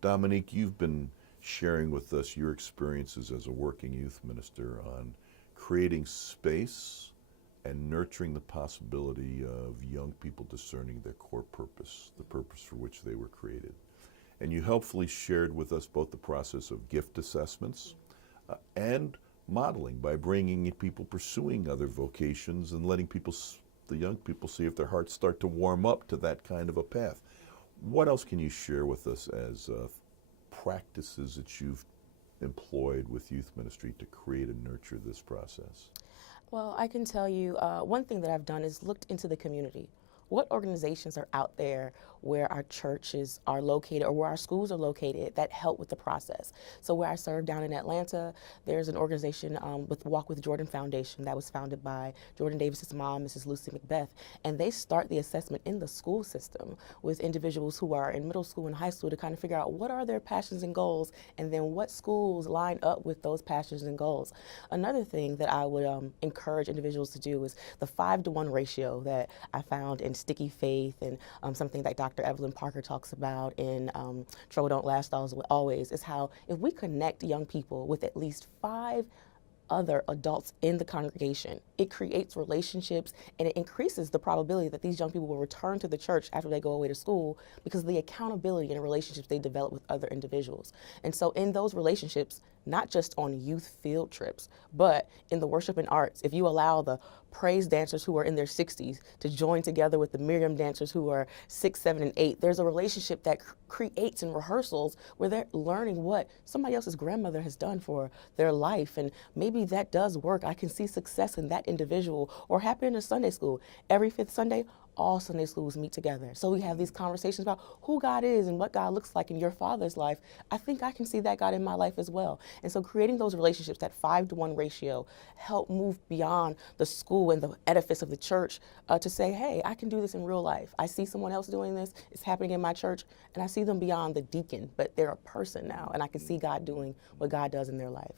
Dominique, you've been sharing with us your experiences as a working youth minister on creating space and nurturing the possibility of young people discerning their core purpose, the purpose for which they were created. And you helpfully shared with us both the process of gift assessments and modeling by bringing in people pursuing other vocations and letting people, the young people, see if their hearts start to warm up to that kind of a path. What else can you share with us as practices that you've employed with youth ministry to create and nurture this process? Well, I can tell you one thing that I've done is looked into the community. What organizations are out there where our churches are located or where our schools are located that help with the process? So where I serve down in Atlanta, there's an organization with Walk with Jordan Foundation that was founded by Jordan Davis's mom, Mrs. Lucy Macbeth, and they start the assessment in the school system with individuals who are in middle school and high school to kind of figure out what are their passions and goals, and then what schools line up with those passions and goals. Another thing that I would encourage individuals to do is the 5-to-1 ratio that I found in Sticky Faith and something that Dr. Evelyn Parker talks about in Trouble Don't Last Always is how if we connect young people with at least 5 other adults in the congregation, it creates relationships and it increases the probability that these young people will return to the church after they go away to school because of the accountability and relationships they develop with other individuals. And so in those relationships, not just on youth field trips, but in the worship and arts, if you allow the praise dancers who are in their 60s to join together with the Miriam dancers who are 6, 7, and 8, there's a relationship that creates in rehearsals where they're learning what somebody else's grandmother has done for their life, and maybe that does work. I can see success in that individual. Or happen in a Sunday school. Every 5th Sunday, all Sunday schools meet together. So we have these conversations about who God is and what God looks like in your father's life. I think I can see that God in my life as well. And so creating those relationships, that 5-to-1 ratio, help move beyond the school and the edifice of the church to say, hey, I can do this in real life. I see someone else doing this. It's happening in my church. And I see them beyond the deacon, but they're a person now. And I can see God doing what God does in their life.